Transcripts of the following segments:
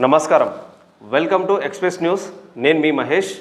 నమస్కారం welcome to express news నేను మీ మహేష్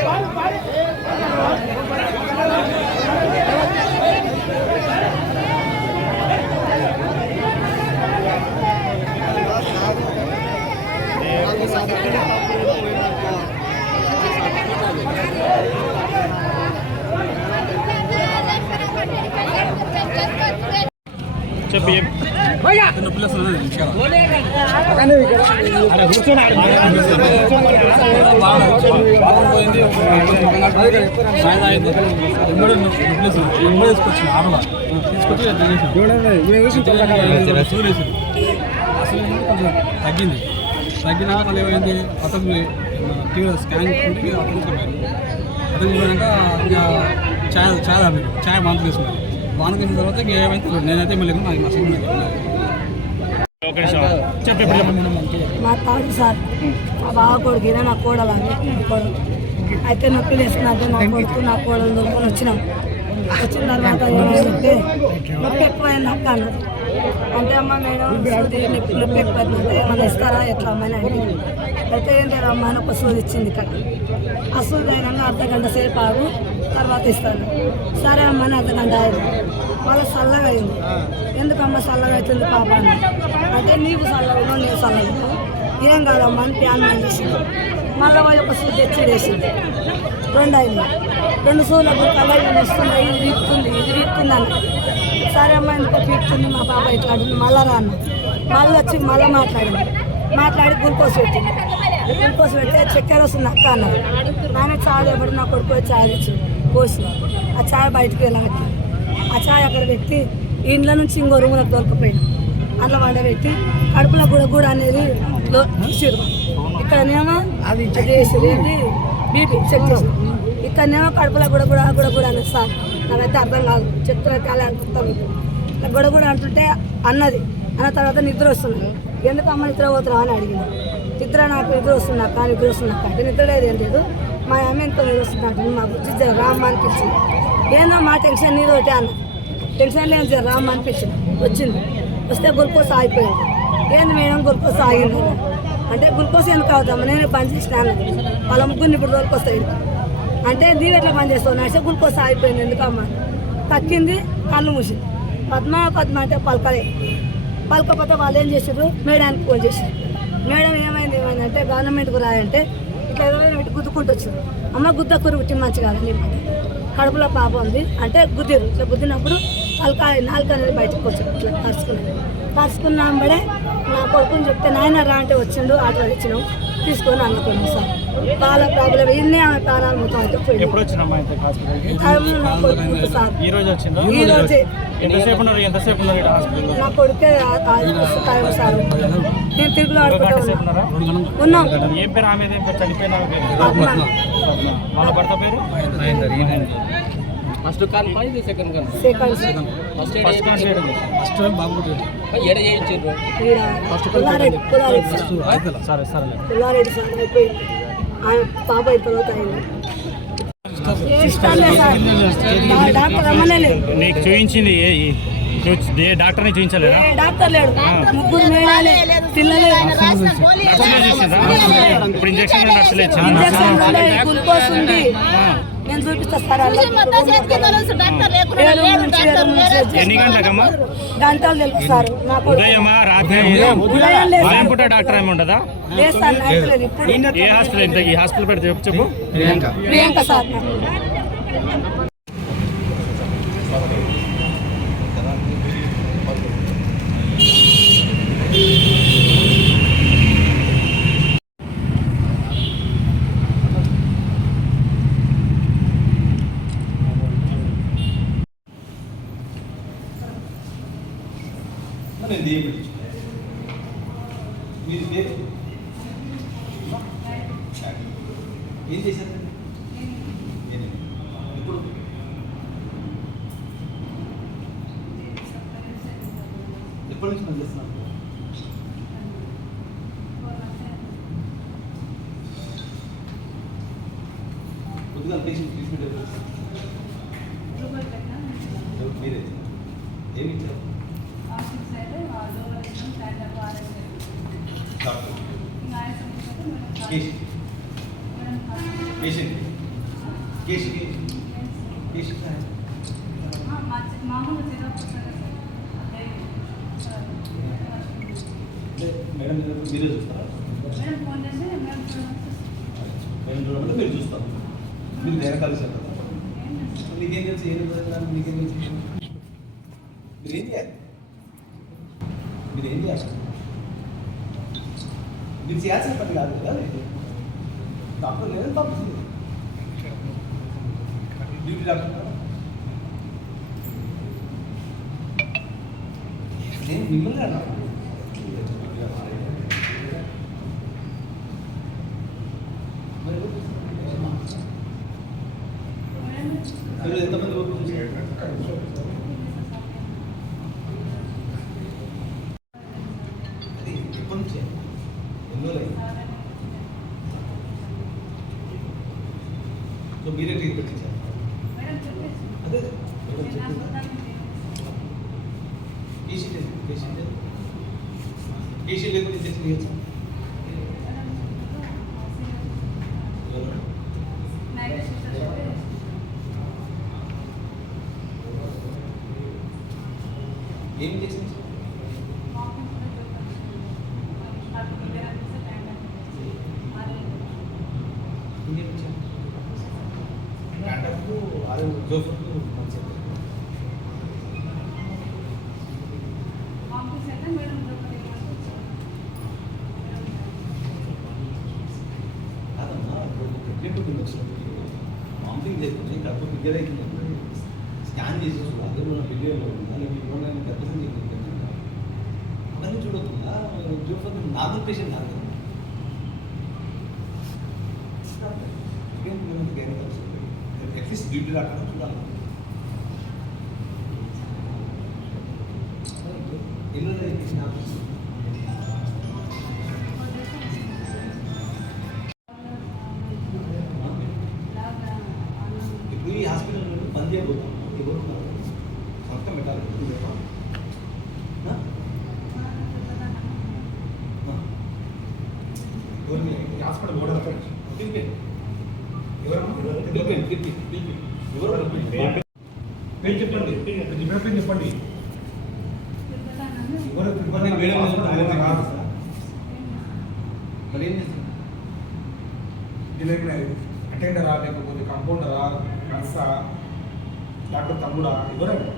பாரு பாரு. అసలు కొంచెం తగ్గింది తగ్గిన మళ్ళీ ఏమైంది అతను తీవ్ర స్కాన్ ఉంటే అతను పోయారు అతను పోయాక ఇక ఛాయ్ ఛాయ్ తాగారు ఛాయ్ వాంతి తీసుకున్నాను వాంతి చేసిన తర్వాత ఇక ఏమైతే నేనైతే మళ్ళీ నాకు మా సిగ్గు చెప్పి మా తాత సార్ మా బావ కొడుకు నా కోడలు కొడుకు అయితే నొప్పి వేసుకున్నట్టు నా కొడుకు నా కోడలు దొరుకుని వచ్చినాం. వచ్చిన తర్వాత ఏమైందంటే నొప్పి ఎక్కువైంది అక్క అన్నది అంటే అమ్మ మేడం సూది నొప్పి నొప్పి ఎక్కువైందంటే ఏమన్నా ఇస్తారా? ఎట్లా అమ్మని అడిగింది. అయితే ఏం లేదు అమ్మ అని ఒక సూది ఇచ్చింది ఇక్కడ. ఆ సూది అయినాక అర్ధ గంట సేపు ఆగు తర్వాత ఇస్తాను. సరే అమ్మ అని అర్ధ గంట ఆగింది. మళ్ళీ చల్లగా అయింది. ఎందుకమ్మ చల్లగా అవుతుంది పాప అంటే నీకు చల్లగా నేను చల్లగా. ఏం కాదమ్మా అని ప్యాన్ చేసింది. మళ్ళీ పోయి ఒక సూ తెచ్చేసింది రెండు అయింది రెండు సూలకు కలర్ వస్తున్నాయి ఇది వీక్తుంది ఇది వీక్తుంది సరే అమ్మ ఇంత పీక్తుంది మా పాప ఇట్లా మళ్ళా రాను మళ్ళీ వచ్చి మళ్ళీ మాట్లాడింది. మాట్లాడి గ్లూకోజ్ పెట్టింది. గ్లూకోజ్ పెడితే చక్కెర వస్తుంది అక్క అన్నది నాయన చాయ్ ఎప్పుడు నా కొడుకు చాయ్ తెచ్చి పోసి ఆ చాయ్ బయటకు వెళ్ళాలి ఆ చాయ్ అక్కడ పెట్టి ఇంట్లో నుంచి ఇంకో రూములకు దొరకపోయింది అట్లా వండబెట్టి కడుపులో కూడా కూడా అనేది తీసిరు ఇక్కడనేమో అది బీపీ చెక్ ఇక్కడనేమో కడుపులో కూడా కూడా కూడా కూడా అనేది సార్ నాకైతే అర్థం కాదు. చెప్తున్నట్టు అలా అర్థం నాకు కూడా కూడా అంటుంటే అన్నది. అన్న తర్వాత నిద్ర వస్తుంది. ఎందుకు అమ్మ నిద్ర పోతున్నావు అని అడిగింది. నిద్ర నాకు నిద్ర అక్క నిద్ర వస్తుంది అక్క అంటే నిద్ర లేదు ఏం లేదు. మా అమ్మ ఎంతో నిద్ర వస్తుంది అంటే మా బుద్ధి రామ్మ అనిపించింది. ఏందో మా టెన్షన్ నీది ఒకటే అన్న. టెన్షన్ లేదు జర రామ్మ అనిపించింది. వచ్చింది. వస్తే గ్లూకోజ్ ఆగిపోయింది. ఏంది మేడం గ్లూకోజ్ ఆగింది. అంటే గ్లూకోజ్ ఎందుకు అవుతాము? నేను పని చేసిన వాళ్ళ ముగ్గురిని ఇప్పుడు తోలుకొస్తాయి అంటే నీవు ఎట్లా పని చేస్తావు? నడిస్తే గ్లూకోజ్ ఆగిపోయింది ఎందుకమ్మా తక్కింది కళ్ళు మూసింది పద్మ పద్మ అంటే పలకలే. పలకపోతే వాళ్ళు ఏం చేసారు మేడానికి ఫోన్ చేశారు మేడం ఏమైంది? ఏమైంది? అంటే గవర్నమెంట్కి రాయంటే ఇట్లా ఎవరైనా పెట్టి గుద్దుకుంటూ వచ్చారు అమ్మ గుద్ద కురు పుట్టి మంచి కాదని కడుపులో పాప ఉంది. అంటే గుద్దిరు ఇట్లా గుద్దినప్పుడు పలక నాలుక అనేది బయటకు వచ్చారు ఇట్లా కరుచుకున్నాడు కరుచుకున్నాంబడే నా కొడుకుని చెప్తే నాయన రా అంటే వచ్చిండు ఆటో ఇచ్చినాం తీసుకొని అనుకున్నాం సార్. చాలా ప్రాబ్లం ఇన్ని ఆమె ప్రాణాలు మొత్తం అయితే పోయింది. నా కొడుకు సార్. ఈ రోజు నా టైం సార్. నేను తిరుగులో ఆడుకుంటూ ఉన్నా. ఫస్ట్ కాన్ ఇది సెకండ్ కాన్ సెకండ్. ఫస్ట్ ఫస్ట్ ఫస్ట్ బాబు పుట్టాడు. ఏడ చేయించారు ఈడ పుల్లారెడ్డి పుల్లారెడ్డి సార్. సరే సార్ అయిపోయింది. పాప డాక్టర్ నీకు చూపించింది ఏ ఏ డాక్టర్ని చూపించలేదా డాక్టర్ లేడు. ముగ్గురు మేడాలే పిల్లలే ఇప్పుడు ఇంజక్షన్ గ్లూకోజ్ ఉంది. నేను చూపిస్తా సార్ ఎన్ని గంటలకమ్మా? గంటలు తెలుసు సార్ నాకు ఉదయమా రాత్రి ఉదయం? లేదు ఉదయం పూట డాక్టర్ ఏమి ఉండదా లేదు సార్ నైట్ లేదు. ఇప్పుడు ఏ హాస్పిటల్ ఇంత ఈ హాస్పిటల్ పెడితే చెప్పు చెప్పు. ప్రియాంక. సార్. నాకు. నేను దీన్ని మీరు పేరు ఏం చేశారు? ఇప్పుడు? ఎప్పటి నుంచి పని చేస్తున్నారు? కొద్దిగా పేషెంట్ ట్రీట్మెంట్ ఎవరు చేస్తారు? ఎవరు? మీరే ఏమి ఇచ్చారు? Doctor. Case patient case case madam మీరే చూస్తారా మేడం చూడమంటే మీరు చూస్తారు మీరు వేరే కలిసి మీకేం తెలుసు ఏం మీకేం తెలుసు మీరు ఏం చేయాలి మీరు ఏం చేయాలి మీరు చేయాల్సిన పని కాదు కదా డాక్టర్ లేదని పంపిస్తుంది డ్యూటీ డాక్టర్. నేను మిమ్మల్ని అన్నా ఎంతమంది? అది ఎప్పటి నుంచే ఎన్నో లేదు సో మీరే ట్రీట్మెంట్ ఇచ్చారు అదే మేడం చెప్పిందా. టీసీ లేదు టీసీ లేకుండా చేయొచ్చు ఎవరు? ఏం చేసింది ఇంకేం ఇచ్చారు గంటకు ఆరు జోఫర్కు మంచిది కాదమ్మా కడుపు బిగ్గర అవుతుంది స్కాన్ చేసి అదే మన వీడియోలో ఉందా లేకపోతే ఇవ్వడం కానీ అవన్నీ చూడకుండా చూడకపోతే నార్మల్ పేషెంట్ కాదు కదా. again, మనం గైరీ కలిసి అట్లీస్ట్ డ్యూటీ రాకుండా చూడాలి ఎన్నో ఇప్పుడు ఈ హాస్పిటల్ పని చేయబోతాం ఎవరు సంతకం పెట్టాలి నువ్వు చెప్పాలి. ఆ? ఆ. ఎవరు మీ- ఈ హాస్పిటల్ ఓడర్ పిలిపి ఎవరమ్మా పిలిపి పిలిపి ఎవరు పేరు చెప్పండి చెప్పండి చెప్పండి చెప్పండి ఎవరు ఎవరు వేరే వాళ్ళు రాదు సార్ మరి ఏం చేస్తారు డెలివరీ అటెండరా లేకపోతే కంపౌండరా నర్సా డాక్టర్ తమ్ముడా ఎవరైనా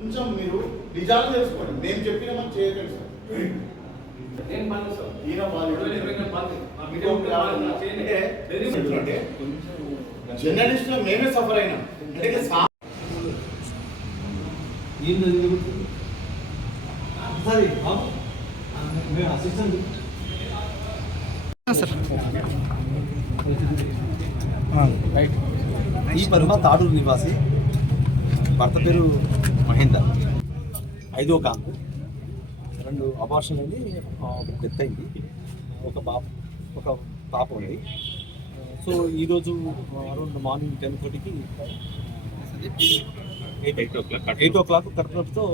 కొంచెం మీరు నిజాలు తెలుసుకోండి. మేము చెప్పిన మనం చేయకండి సార్. నేను ఈయన జర్నలిస్ట్లో మేమే సఫర్ అయినాం. అంటే సరే. అసిస్టెంట్ ఈ పరుమ తాడూరు నివాసి భర్త పేరు మహేందర్. ఐదో కాంపు రెండు అబార్షన్ అయింది డెత్ అయింది ఒక బాబు ఒక పాప ఉంది. సో ఈరోజు అరౌండ్ మార్నింగ్ టెన్ థర్టీకి eight eight o'clock eight o'clock కడుపుతో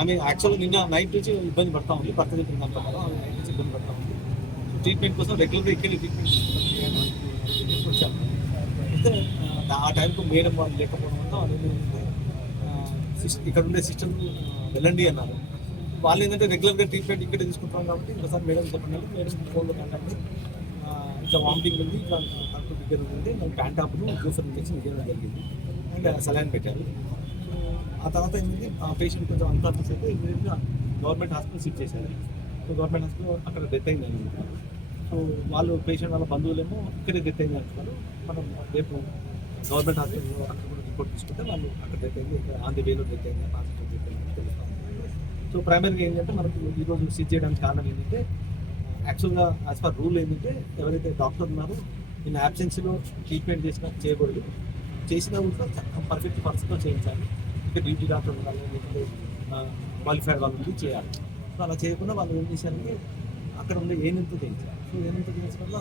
ఆమె యాక్చువల్గా నిన్న నైట్ నుంచి ఇబ్బంది పడతా ఉంది భర్త చెప్పింది అంతా కదా ఆమె నైట్ నుంచి ఇబ్బంది పడతా ఉంది. ట్రీట్మెంట్ కోసం రెగ్యులర్గా ఇక్కడ ట్రీట్మెంట్ వచ్చాము అయితే ఆ, టైంకు మేడం వాళ్ళు లేకపోవడం వల్ల ఇక్కడ ఉండే సిస్టర్ వెళ్ళండి అన్నారు. వాళ్ళు ఏంటంటే రెగ్యులర్గా ట్రీట్మెంట్ ఇక్కడ తీసుకుంటాం కాబట్టి ఒకసారి మేడం చెప్పండి మేడం ఫోన్లో కాంటాక్ట్ ఇట్లా వామిటింగ్ ఉంది ఇట్లా కడుపు దగ్గర ఉంది నాకు ప్యాంటాప్ను జూసర్ ఇంజెక్షన్ ఇవ్వడం జరిగింది. అండ్ సలైన్ పెట్టారు. ఆ తర్వాత ఏంటంటే ఆ పేషెంట్ కొంచెం అంతా అయితే ఇమీడియట్గా గవర్నమెంట్ హాస్పిటల్ షిఫ్ట్ చేశారు. సో గవర్నమెంట్ హాస్పిటల్ అక్కడ డెత్ అయింది సో వాళ్ళు పేషెంట్ వాళ్ళ బంధువులేమో ఇక్కడే డెత్ అయింది అంటున్నారు. మనం రేపు గవర్నమెంట్ హాస్పిటల్లో అక్కడ కూడా రిపోర్ట్ తీసుకుంటే వాళ్ళు అక్కడ డెత్ అయింది ఇక్కడ ఆంధ్ర వేలో డెత్ అయింది హాస్పిటల్ డెత్ అయింది. సో ప్రైమరీగా ఏంటంటే మనకు ఈరోజు సీజ్ చేయడానికి కారణం ఏంటంటే యాక్చువల్గా యాజ్ పర్ రూల్ ఏంటంటే ఎవరైతే డాక్టర్ ఉన్నారో నేను యాబ్సెన్స్లో ట్రీట్మెంట్ చేసినా చేయకూడదు. చేసినా కూడా పర్ఫెక్ట్ పర్సన్తో చేయించాలి. ఇంకా డ్యూటీ డాక్టర్ ఉండాలి లేకుంటే క్వాలిఫైడ్ వాళ్ళు చేయాలి. సో అలా చేయకుండా వాళ్ళు ఏం చేశారంటే అక్కడ ఉండే ఏనెంతో చేయించాలి సో ఏనెంతో చేసిన వల్ల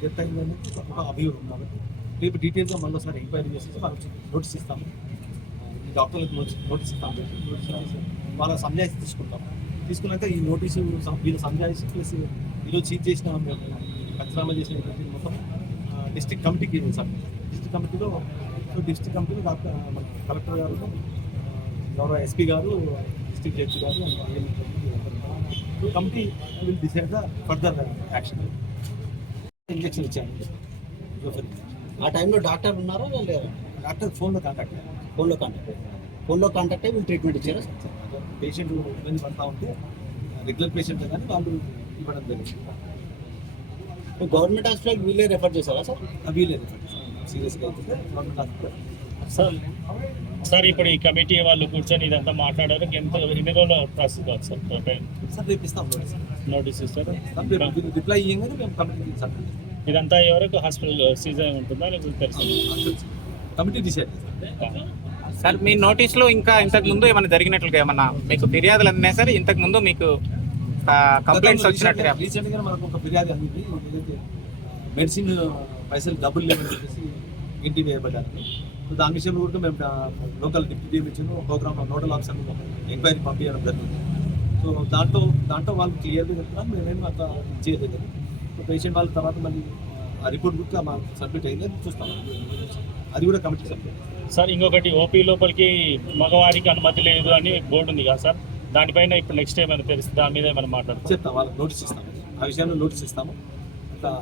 డెత్ అయిందని ఒక అభియోగం ఉంది కాబట్టి రేపు డీటెయిల్గా మళ్ళీ ఒకసారి ఎంక్వైరీ చేసేసి వాళ్ళకి నోటీస్ ఇస్తాము. డాక్టర్లకు నోటీస్ ఇస్తాము నోటీస్ ఇచ్చేసి వాళ్ళ సంజాయిషి తీసుకుంటాం. తీసుకున్నాక ఈ నోటీసు వీళ్ళ సంజాయిషి ప్లస్ ఈరోజు చీజ్ చేసిన మేము పంచనామా చేసిన మొత్తం డిస్ట్రిక్ట్ కమిటీకి సార్. డిస్ట్రిక్ట్ కమిటీలో సో డిస్ట్రిక్ట్ కమిటీలో డాక్టర్ కలెక్టర్ గారు గౌరవ ఎస్పీ గారు డిస్ట్రిక్ట్ జడ్జి గారు committee will decide the further action. Injection ఇచ్చాను ఆ టైంలో డాక్టర్ ఉన్నారా లేరా డాక్టర్ ఫోన్లో కాంటాక్ట్ ఫోన్లో కాంటాక్ట్ ఫోన్లో కాంటాక్ట్ అయ్యి వీళ్ళు ట్రీట్మెంట్ ఇచ్చారా? పేషెంట్ ఇబ్బంది పడతా ఉంటే రెగ్యులర్ పేషెంట్ కానీ వాళ్ళు ఇవ్వడం జరిగింది. గవర్నమెంట్ హాస్పిటల్ వీళ్ళే రెఫర్ చేశారా సార్? వీలేదు సీరియస్గా అయితే గవర్నమెంట్ హాస్పిటల్. సార్ సార్ ఇప్పుడు ఈ కమిటీ వాళ్ళు కూర్చొని ఇదంతా మాట్లాడారు. ఎంత ఎన్ని రోజుల ప్రాసెస్ కాదు సార్? సార్ రేపు ఇస్తాం నోటీస్ ఇస్తారు? రిప్లై ఇవ్వగానే మేము కమిటీ ఇదంతా ఎవరికి? హాస్పిటల్ సీజన్ ఉంటుందా? లేకపోతే కమిటీ డిసైడ్ సార్ మీ నోటీసులో ఇంకా ఇంతకు ముందు ఏమైనా జరిగినట్లుగా ఏమన్నా మీకు ఫిర్యాదులు అందినాయి సార్ ఇంతకు ముందు మీకు కంప్లైంట్స్ వచ్చినట్టుగా? రీసెంట్గా మనకు ఒక ఫిర్యాదు అందింది. ఏదైతే మెడిసిన్ పైసలు డబ్బులు లేవని చెప్పేసి ఇంటి వేయబడ్డారు. సో దాని విషయంలో కూడా మేము లోకల్ డిప్యూటీ ఇచ్చిన ప్రోగ్రామ్ నోడల్ ఆఫీసర్ ఎంక్వైరీ పంపించడం జరిగింది. సో దాంట్లో దాంట్లో వాళ్ళు క్లియర్గా చెప్తున్నారు. మేమేం అంత చేయలేదు. సో పేషెంట్ వాళ్ళ తర్వాత మళ్ళీ ఆ రిపోర్ట్ బుక్ మా సబ్మిట్ అయింది. చూస్తాం. అది కూడా కమిటీ సబ్మిట్. సార్ ఇంకొకటి ఓపీ లోపలికి మగవారికి అనుమతి లేదు అని బోర్డు ఉంది కదా సార్. దానిపైన ఇప్పుడు నెక్స్ట్ ఏమైనా తెలుస్తుంది దాని మీద ఏమైనా మాట్లాడుతాం చెప్తాం వాళ్ళకి నోటీస్ ఇస్తాము. ఆ విషయంలో నోటీస్ ఇస్తాము. అట్లా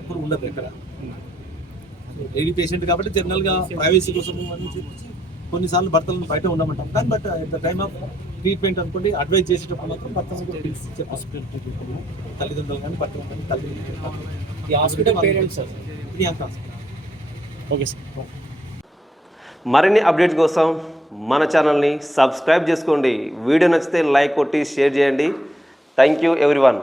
ఎప్పుడు ఉండదు ఎక్కడ. లేడీ పేషెంట్ కాబట్టి జనరల్గా ప్రైవసీ కోసం కొన్నిసార్లు భర్తలను బయట ఉండమంటాం. కానీ but at the time of treatment అనుకోండి అడ్వైజ్ చేసేటప్పుడు మాత్రం కూడా పిలిచి possibility ఉంటుంది. తల్లిదండ్రులు కానీ భర్త కానీ తల్లి ఈ హాస్పిటల్ ప్రియాంక ఓకే సార్. మరిన్ని అప్డేట్స్ కోసం మన ఛానల్ని సబ్స్క్రైబ్ చేసుకోండి. వీడియో నచ్చితే లైక్ కొట్టి షేర్ చేయండి. Thank you everyone